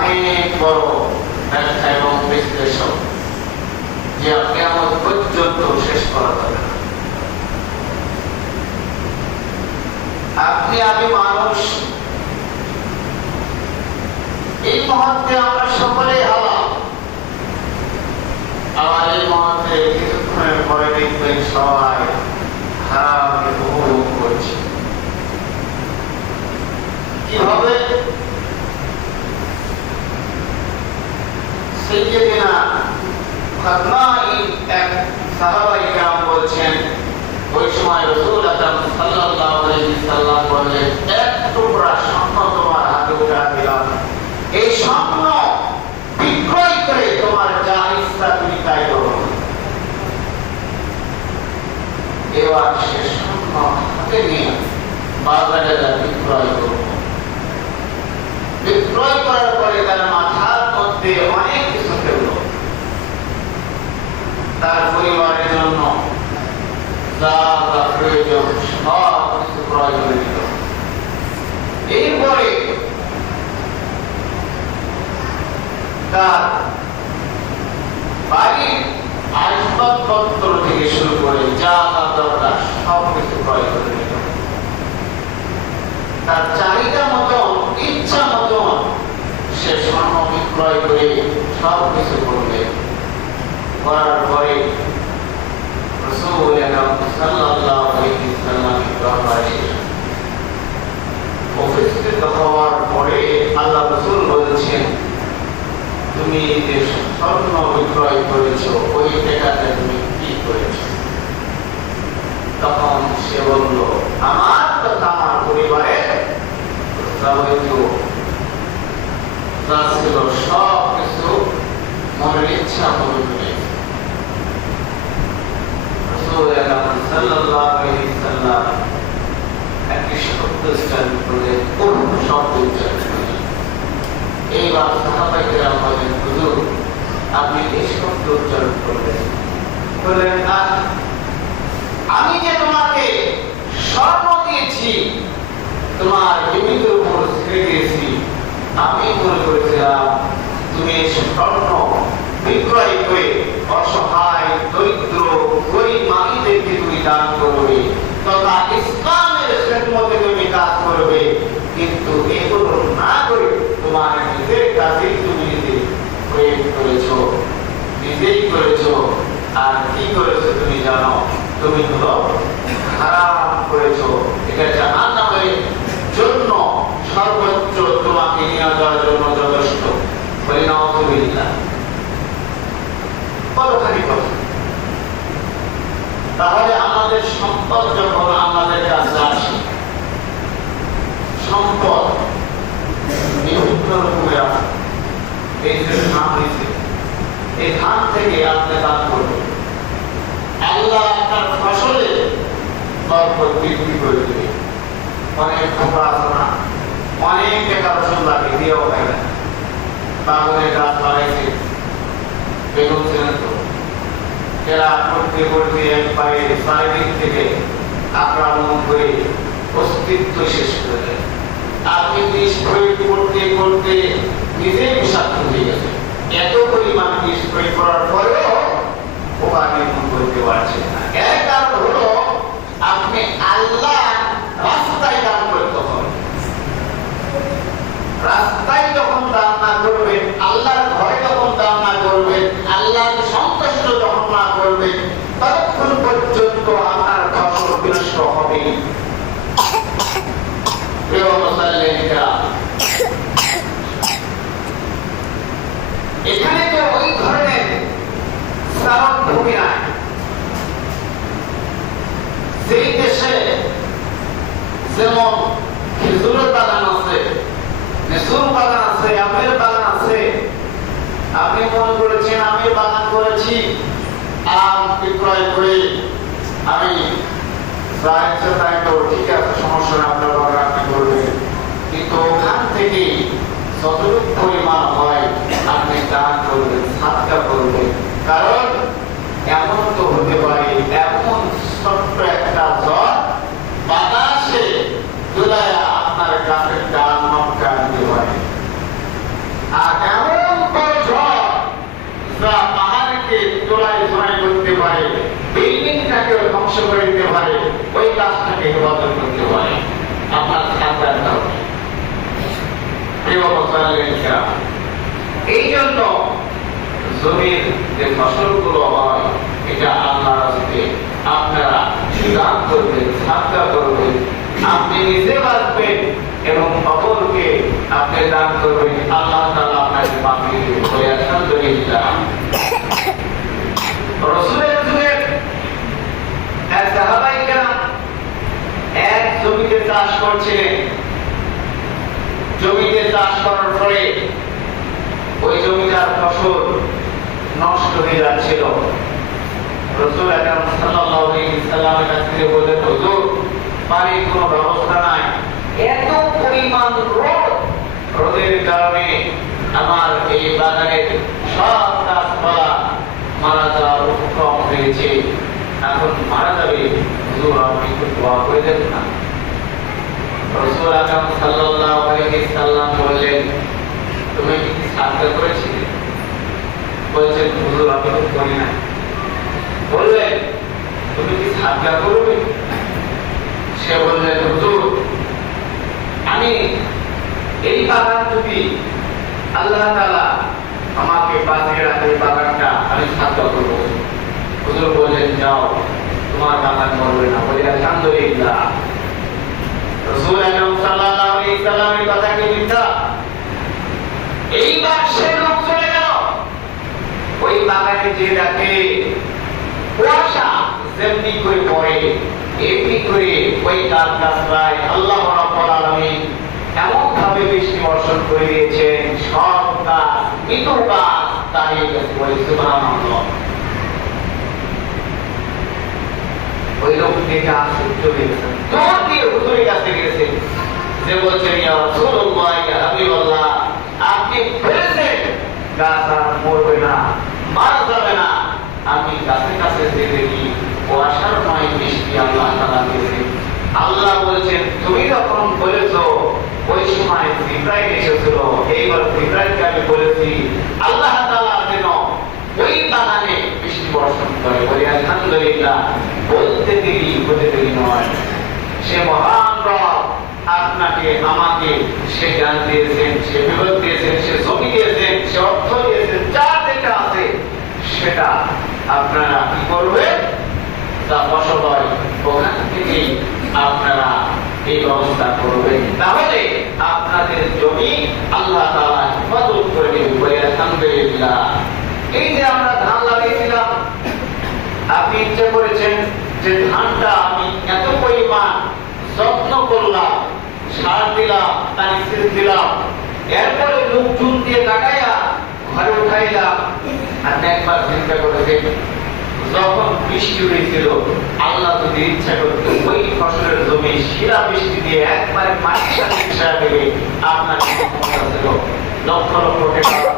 অনেক বড় ব্যাখ্যা এবং বিশ্লেষণ যে কিয়ামত পর্যন্ত শেষ করা যাবে না। আপনি আমি মানুষ, এই মুহূর্তে আমরা সকলেই হালাল। আবার এই মুহূর্তে কিছুক্ষণের পরে দেখবেন সবাই হারামকে উপভোগ করছে। কিভাবে? সাইয়্যিদিনা খাতনাই এক সাহাবায়ে কেরাম বলছেন, ওই সময় রাসূল আকরাম সাল্লাল্লাহু আলাইহি সাল্লাম বললেন, এক টুকরা স্বর্ণ তোমার হাতে উঠা দিলাম, এই স্বর্ণ বিক্রয় করে তোমার যা ইচ্ছা তুমি তাই করো। এবার সে স্বর্ণ হাতে নিয়ে বাজারে যা বিক্রয় করো। বিক্রয় করার পরে তার মাথার মধ্যে অনেক কিছু ফেললো, তার পরিবারের জন্য যা যা প্রয়োজন সব কিছু ক্রয় করে দিল। এরপরে তার বাড়ির আসবাবপত্র থেকে শুরু করে যা যা দরকার সব কিছু ক্রয় করে দিল। তার চাহিদা মতন, ইচ্ছা মতন সে স্বর্ণ বিক্রয় করে সব কিছু করবে। করার পরে রাসূল আকরাম সাল্লাল্লাহু আলাইহি সাল্লামের দরবারে উপস্থিত হওয়ার পরে আল্লাহ রাসূল বলেছেন, তুমি যে স্বর্ণ বিক্রয় করেছো ওই টাকাতে তুমি কি করেছো? তখন সে বলল, আমার তথা আমার পরিবারের যাবতীয় যা ছিল সব কিছু মনের ইচ্ছা মতো করে। রাসূল আকরাম সাল্লাল্লাহু আলাইহি সাল্লাম একটি শব্দ উচ্চারণ করলেন, কোন শব্দ উচ্চারণ করলেন? এইবার সাহাবায়ে কেরাম বলেন, হুজুর আপনি এই শব্দ উচ্চারণ করলেন? বললেন, আমি যে তোমাকে স্বর্ণ দিয়েছি, তোমার জমির উপর ছেড়ে দিয়েছি, আমি মনে করেছিলাম তুমি স্বর্ণ বিক্রয় করে অসহায় দরিদ্র গরিব মানুষদেরকে তুমি দান করবে, তথা ইসলামের খেদমতে তুমি কাজ করবে। কিন্তু এগুলো না করে তোমার নিজের কাছেই তুমি নিজে প্রয়োগ করেছো, নিজেই করেছো। আর কি করেছো তুমি জানো? তুমি হলো হারাম করেছো। এটা জাহান্নামের জন্য সর্বোচ্চ তোমাকে নিয়ে যাওয়ার জন্য যথেষ্ট। বলি নাউযুবিল্লাহ। কতখানি কথা। তাহলে আমাদের সম্পদ যখন আমাদের কাছে আসে, সম্পদ বিভিন্ন রকমের আছে। এই যে ধান হয়েছে, এই ধান থেকে আপনি দান করবেন, আল্লাহ আপনার ফসলে বরকত বৃদ্ধি করে দেবে। অনেক খোকা আছে না, অনেক টাকা রসুন লাগে, দিয়েও হয় না। বাগানের গাছ লাগাইছে, বেগুন ছিলেন তো, এরা করতে করতে এক পায়ে চারিদিক থেকে আক্রমণ করে অস্তিত্ব শেষ করে দেয়। আপনি বিষ প্রয়োগ করতে করতে নিজেই বিষাক্ত হয়ে গেছে। এত পরিমাণ বিষ প্রয়োগ করার পরেও পোকা নির্মূল করতে পারছেন না। এর কারণ হলো আপনি আল্লাহ রাস্তায় দান করতে হবে। রাস্তায় যখন দান না করবেন, আল্লাহর ঘরে যখন দান না করবেন, আল্লাহকে সন্তুষ্ট যখন না করবেন, ততক্ষণ পর্যন্ত আপনার ফসল বিনষ্ট হবে। এখানে তো ওই ধরনের শ্রাবণ ভূমি নাই। সেই দেশে যেমন খেজুরের বাগান আছে, লেচুর বাগান আছে, আমের বাগান আছে। আপনি মনে করেছেন আমি বাগান করেছি, আম বিক্রয় করে আমি তাই তো ঠিক আছে, সমস্যা নেই, আপনার বাগান আপনি করবেন। কিন্তু ওখান থেকে যতটুকু পরিমাণ হয় আপনি দান করবেন, সাদকা করবেন। কারণ এমন তো হতে পারে এমন ছোট্ট একটা ঝড় বাতাসে দুলায়া আপনার গাছের ডাল মক্কা দিতে পারে। ধ্বংস করে দিতে পারে ওই কাজটাকে হেফাজত করতে পারে আপনার থাকার কারণে। এই জন্য জমির যে ফসলগুলো হয় এটা আল্লাহর রাস্তায় আপনারা দান করবেন, সাদকা করবেন, আপনি নিজে বাঁচবেন এবং অপরকে আপনি দান করবেন, আল্লাহ তাআলা আপনাকে বাঁচিয়ে দিবেন। আলহামদুলিল্লাহ। রাসূলের যুগে এক সাহাবায়ে কেরাম এক জমিতে চাষ করছিলেন। জমিতে চাষ করার পরে ওই জমিটার ফসল নষ্ট হয়ে যাচ্ছিল। রাসূল আকরাম সাল্লাল্লাহু আলাইহি ওয়াসাল্লামের কাছে বললেন, হুজুর, পানির কোনো ব্যবস্থা নাই, এত পরিমাণ রোদের কারণে আমার এই বাগানের সব গাছপালা মারা যাওয়ার উপক্রম হয়েছে, এখন মারা যাবে, হুজুর আপনি একটু দোয়া করে দেন না। রাসূল আকরাম সাল্লাল্লাহু আলাইহি ওয়াসাল্লাম বললেন, তুমি কি সাদকা করেছিলে? বলছেন, হুজুর আমি তো করি না। বললেন, তুমি কি সাদকা করবে? সে বললেন, হুজুর আমি এই বাগান যদি আল্লাহ তাআলা আমাকে বাঁচিয়ে রাখে, বাগানটা আমি সাদকা করব। হুজুর বললেন, যাও, তোমার বাগান মরবে না। বলে আলহামদুলিল্লাহ। রাসূল আকরাম সাল্লাল্লাহু আলাইহি ওয়াসাল্লামের কথা কি মিথ্যা? এইবার সে লোক চলে গেল। ওই বাগানে যে দেখে কুয়াশা যেমনি করে পড়ে, এমনি করে ওই গাছগাছায় আল্লাহ রাব্বুল আলামিন এমন ভাবে বৃষ্টি বর্ষণ করে দিয়েছেন, সব গাছ, মৃত গাছ দাঁড়িয়ে গেছে। বলে সুবহানাল্লাহ। ওই লোক দেখে আশ্চর্য হয়েছে, দৌড় দিয়ে হুজুরের কাছে গেছে, যে বলছেন, ইয়া রাসূলুল্লাহ, ইয়া হাবিবাল্লাহ, আপনি বলেছেন গাছ আর মরবে না, মারা যাবে না। আমি গাছের কাছে যে দেখি কুয়াশার নয় বৃষ্টি আল্লাহ তাআলা দিয়েছেন। আল্লাহ বলছেন, তুমি যখন বলেছো ওই সময় জিবরাইল এসেছিল, এইবার জিবরাইলকে আমি বলেছি আল্লাহ তাআলা যেন ওই বাগানে বৃষ্টি বর্ষণ করে। বলি আলহামদুলিল্লাহ। বলতে দেরি হতে দেরি নয়। সে মহান রব আপনাকে আমাকে সে জ্ঞান দিয়েছেন, সে বিবেক দিয়েছেন, সে জমি দিয়েছেন, সে অর্থ দিয়েছেন, যা যেটা আছে সেটা আপনারা কি করবেন? তা ফসল হয় ওখান থেকেই আপনারা এই ব্যবস্থা করবেন, তাহলে আপনাদের জমি আল্লাহ তাআলা হেফাজত করে নেবেন। বলে আলহামদুলিল্লাহ। এই যে আমরা ধান লাগিয়েছিলাম, আপনি ইচ্ছা করেছেন যে ধানটা আমি এত পরিমাণ যত্ন করলাম, সার দিলাম, পানি দিলাম, এরপরে লোকজন দিয়ে কাটাইয়া ঘরে উঠাইলাম। আর একবার চিন্তা করেছেন, যখন বৃষ্টি হয়েছিল আল্লাহ যদি ইচ্ছা করত ওই ফসলের জমি শিলা বৃষ্টি দিয়ে একবারে মাটির সাথে মিশিয়ে দেবে, আপনার ক্ষমতা ছিল লক্ষ লক্ষ টাকা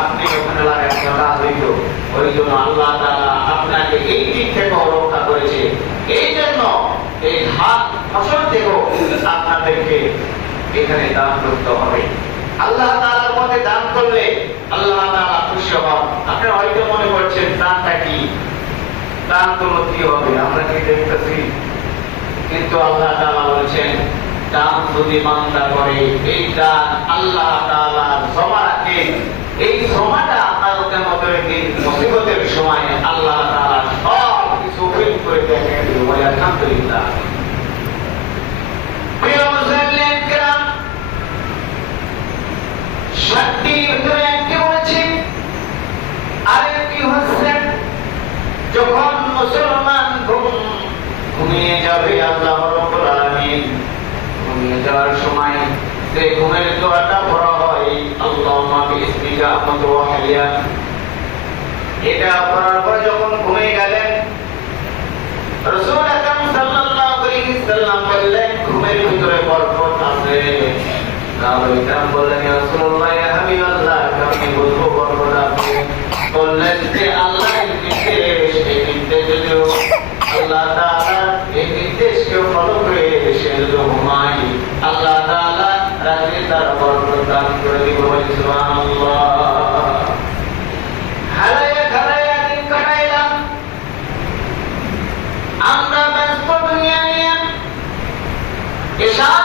আপনি ওখানে লাগাতে কাজ হইত। ওই জন্য আল্লাহ তাআলা আপনাকে এই দিক থেকেও রক্ষা করেছে। এই জন্য এই ধান ফসল থেকেও আপনাদেরকে এখানে দান করতে হবে। আল্লাহ তাআলার পথে দান করলে আল্লাহ তাআলা খুশি হন। আপনি হয়তো মনে করছেন দানটা কি, দান করলে কি হবে, আমরা কি দেখতেছি? কিন্তু আল্লাহ তাআলা বলেছেন, দান যদি বান্দা করে, এই দান আল্লাহ তাআলা জমা রাখে। এই জমাটা আপনার কিয়ামতের দিন মুসিবতের সময় আল্লাহ তাআলা সব কিছু ওপেন করে দেখেন। বলে আলহামদুলিল্লাহ। প্রিয় মুসলিম কিরাম, শক্তির ভিতরে একটি বলেছি, আরেকটি হচ্ছে যখন মুসলমান ঘুমিয়ে যাবে, আল্লাহ রাব্বুল আলামিন ঘুমিয়ে যাওয়ার সময় যে ঘুমের দোয়াটা পড়া হয়, আল্লাহুম্মা বিইসমিকা আমুতু ওয়া আহইয়া, এটা পড়ার পর যখন ঘুমিয়ে গেলেন, রাসূল আকরাম সাল্লাল্লাহু আলাইহি ওয়াসাল্লাম বললেন, ঘুমের ভিতরে বরকত আছে। সাহাবায়ে কেরাম বললেন, ইয়া রাসূলুল্লাহ, ইয়া হাবিবাল্লাহ, আপনি বলবো বরকত আছে? বললেন যে আল্লাহর নির্দেশ, এই নির্দেশ যদিও আল্লাহ তাআলা এই নির্দেশকে ফলো করে সে যদি ঘুমায়, আল্লাহ তাআলা রাতে তার বরকত দান করে দিবেন। বলি সুবহানাল্লাহ। হারায়া হারায়া দিন কাটাইলাম আমরা, এশার